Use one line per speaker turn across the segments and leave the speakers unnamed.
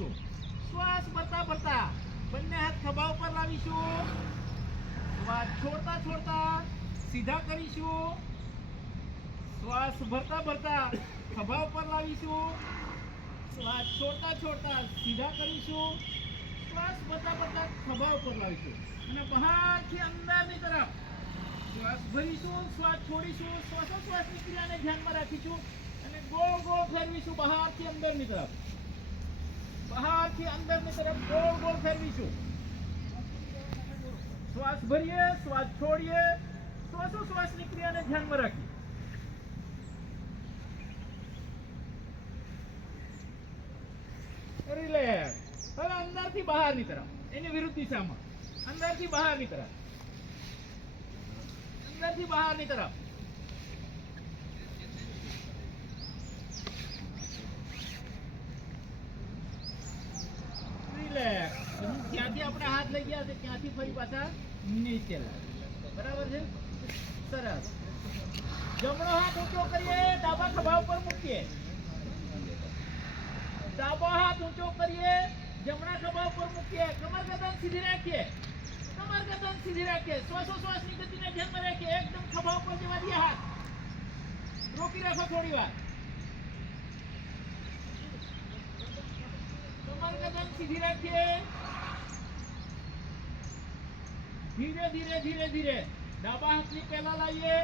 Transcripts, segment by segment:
લાવીશું. શ્વાસ ભરતા ભરતા બંને હાથ ખભા ઉપર લાવીશું. શ્વાસ છોડતા છોડતા સીધા કરીશું. શ્વાસ ભરતા ભરતા ખભા ઉપર લાવીશું. શ્વાસ છોડતા છોડતા સીધા કરીશું. શ્વાસ ભરતા ભરતા ખભા ઉપર લાવીશું. અને બહારથી અંદરની તરફ શ્વાસ ભરીશું, શ્વાસ છોડીશું. શ્વાસોશ્વાસની ક્રિયાને ધ્યાનમાં રાખીશું. અને ગોળ ગોળ ફેરવીશું બહારથી અંદરની તરફ. બહારથી અંદરની તરફ ગોળ ગોળ ફેરવીશું. શ્વાસ ભરીએ, શ્વાસ છોડીએ. શ્વાસોશ્વાસની ક્રિયાને ધ્યાનમાં રાખીએ. રિલેક્સ હવે અંદરથી બહારની તરફ. એની વિરુદ્ધ દિશામાં. અંદરથી બહારની તરફ. અંદરથી બહારની તરફ. રિલેક્સ જ્યાંથી આપણે હાથ લઈ ગયા છે, ત્યાંથી ફરી પાછા નીચે બરાબર છે? સરસ. જમણો હાથ ઊંચો કરીએ, ડાબા ખભા ઉપર મૂકીએ. ડાબો હાથ ઊંચો કરીએ, જમણા ખભા ઉપર મૂકીએ. કમર ગરદન સીધી રાખીએ. કમર ગરદન સીધી રાખીએ. શ્વાસો શ્વાસની ગતિને ધ્યાનમાં રાખીએ. એકદમ ખભા ઉપર જવા દઈએ હાથ. રોકી રાખો થોડી વાર કમર ગરદન સીધી રાખીએ. ધીરે ધીરે ધીરે ધીરે. ડાબા હાથની પહેલા લાવીએ.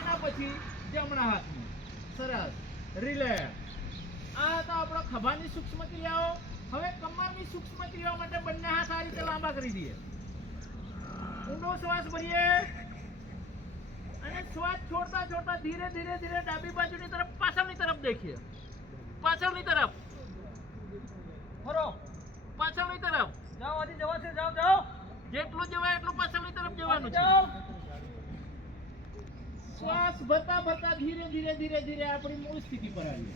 એના પછી જમણા હાથની. સરસ. રિલેક્સ આ હતા આપણો ખભાની સૂક્ષ્મ ક્રિયાઓ. હવે કમરની સૂક્ષ્મ ક્રિયાઓ માટે બંને હાથ આ રીતે લાંબા કરી દઈએ. ઊંડો શ્વાસ ભરીએ. અને શ્વાસ છોડતા છોડતા ધીરે ધીરે ધીરે ડાબી બાજુની તરફ, પાછળની તરફ દેખીએ. પાછળની તરફ.
ફરો.
જેટલું જવાય એટલું પાછળની તરફ જવાનું છે. શ્વાસ ભરતા ભરતા ધીરે ધીરે ધીરે ધીરે આપણી મૂળ સ્થિતિ પર આવીએ.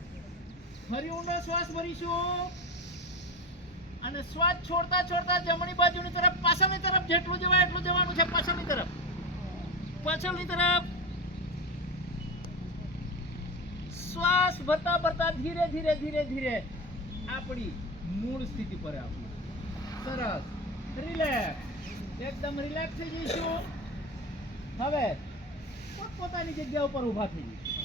ફરી ઊંડો શ્વાસ ભરીશું. અને શ્વાસ છોડતા છોડતા જમણી બાજુની તરફ, પાછળની તરફ જેટલું જવાય એટલું જવાનું છે પાછળની તરફ. પાછળની તરફ. શ્વાસ ભરતા ભરતા ધીરે ધીરે ધીરે ધીરે આપણી મૂળ સ્થિતિ પર આવીએ. સરસ. રિલેક્સ એકદમ રિલેક્સ થઈ જઈશું. હવે પોતપોતાની જગ્યા ઉપર ઊભા થઈ જઈએ